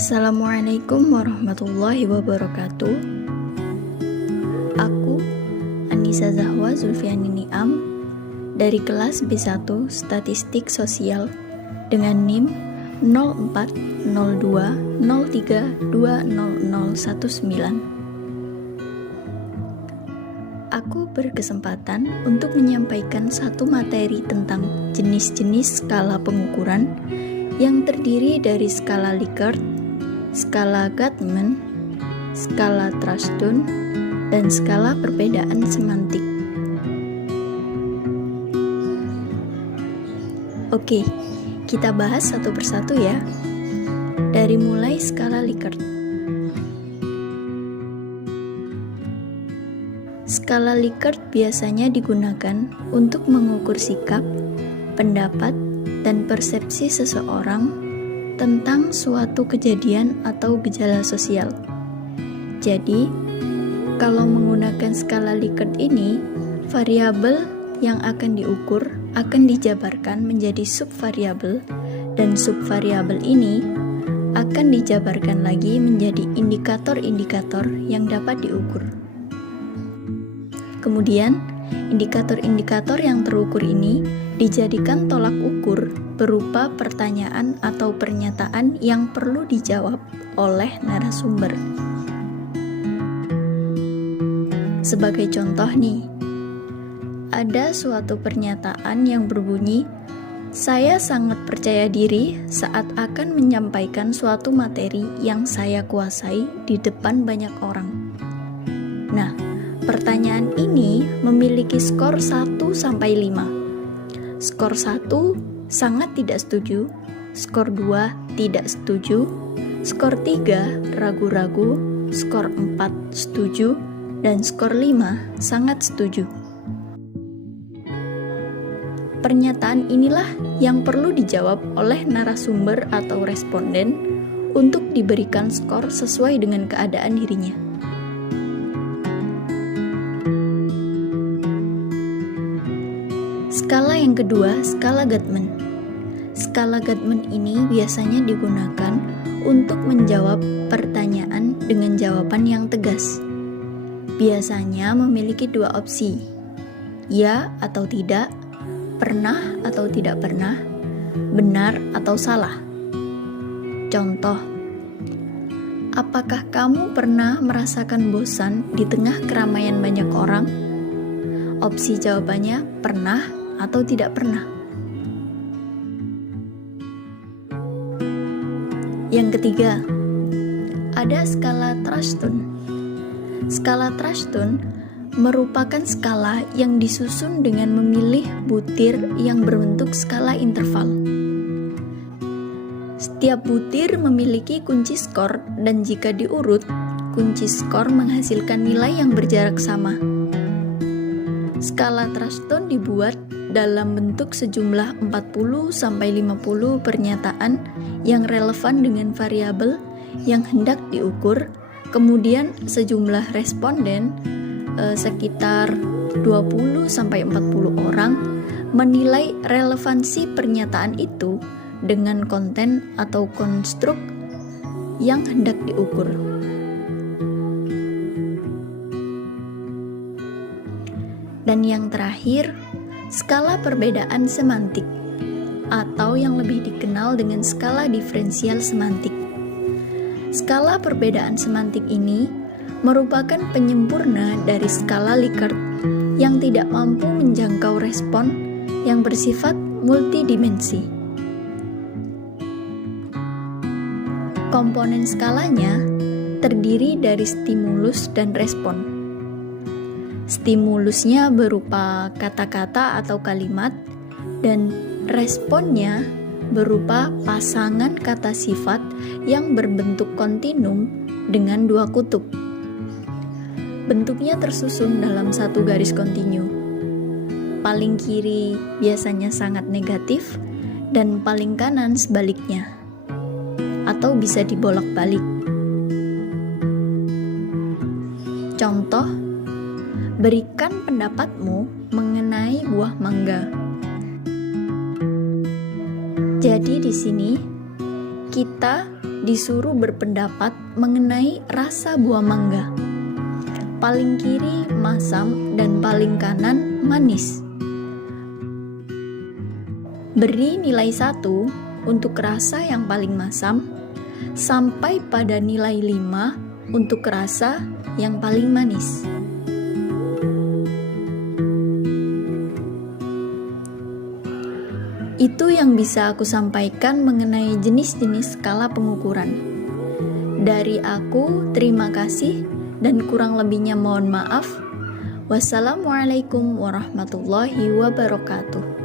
Assalamualaikum warahmatullahi wabarakatuh. Aku Anissa Zahwa Zulfiani Niam dari kelas B1 Statistik Sosial dengan NIM 040203200019. Aku berkesempatan untuk menyampaikan satu materi tentang jenis-jenis skala pengukuran yang terdiri dari skala Likert, skala Guttman, skala Troughton, dan skala perbedaan semantik. Oke, kita bahas satu persatu ya. Dari mulai skala Likert. Skala Likert biasanya digunakan untuk mengukur sikap, pendapat, dan persepsi seseorang tentang suatu kejadian atau gejala sosial. Jadi, kalau menggunakan skala Likert ini, variabel yang akan diukur akan dijabarkan menjadi subvariabel, dan subvariabel ini akan dijabarkan lagi menjadi indikator-indikator yang dapat diukur. Kemudian, indikator-indikator yang terukur ini dijadikan tolak ukur berupa pertanyaan atau pernyataan yang perlu dijawab oleh narasumber. Sebagai contoh nih, ada suatu pernyataan yang berbunyi, "Saya sangat percaya diri saat akan menyampaikan suatu materi yang saya kuasai di depan banyak orang." Nah, pertanyaan ini memiliki skor 1-5. Skor 1 sangat tidak setuju, skor 2 tidak setuju, skor 3 ragu-ragu, skor 4 setuju, dan skor 5 sangat setuju. Pernyataan inilah yang perlu dijawab oleh narasumber atau responden untuk diberikan skor sesuai dengan keadaan dirinya. Skala yang kedua, skala Guttman. Skala Guttman ini biasanya digunakan untuk menjawab pertanyaan dengan jawaban yang tegas. Biasanya memiliki dua opsi, ya atau tidak, pernah atau tidak pernah, benar atau salah. Contoh, apakah kamu pernah merasakan bosan di tengah keramaian banyak orang? Opsi jawabannya pernah atau tidak pernah. Yang ketiga, ada skala Troughton. Skala Troughton merupakan skala yang disusun dengan memilih butir yang berbentuk skala interval. Setiap butir memiliki kunci skor dan jika diurut, kunci skor menghasilkan nilai yang berjarak sama. Skala Troughton dibuat dalam bentuk sejumlah 40-50 pernyataan yang relevan dengan variabel yang hendak diukur, kemudian sejumlah responden sekitar 20-40 orang menilai relevansi pernyataan itu dengan konten atau konstruk yang hendak diukur. Dan yang terakhir, skala perbedaan semantik atau yang lebih dikenal dengan skala diferensial semantik. Skala perbedaan semantik ini merupakan penyempurna dari skala Likert yang tidak mampu menjangkau respon yang bersifat multidimensi. Komponen skalanya terdiri dari stimulus dan respon. Stimulusnya berupa kata-kata atau kalimat, dan responnya berupa pasangan kata sifat yang berbentuk kontinum dengan dua kutub. Bentuknya tersusun dalam satu garis kontinu. Paling kiri biasanya sangat negatif, dan paling kanan sebaliknya, atau bisa dibolak-balik. Contoh, berikan pendapatmu mengenai buah mangga. Jadi di sini kita disuruh berpendapat mengenai rasa buah mangga. Paling kiri masam dan paling kanan manis. Beri nilai 1 untuk rasa yang paling masam, sampai pada nilai 5 untuk rasa yang paling manis. Itu yang bisa aku sampaikan mengenai jenis-jenis skala pengukuran. Dari aku, terima kasih, dan kurang lebihnya mohon maaf. Wassalamualaikum warahmatullahi wabarakatuh.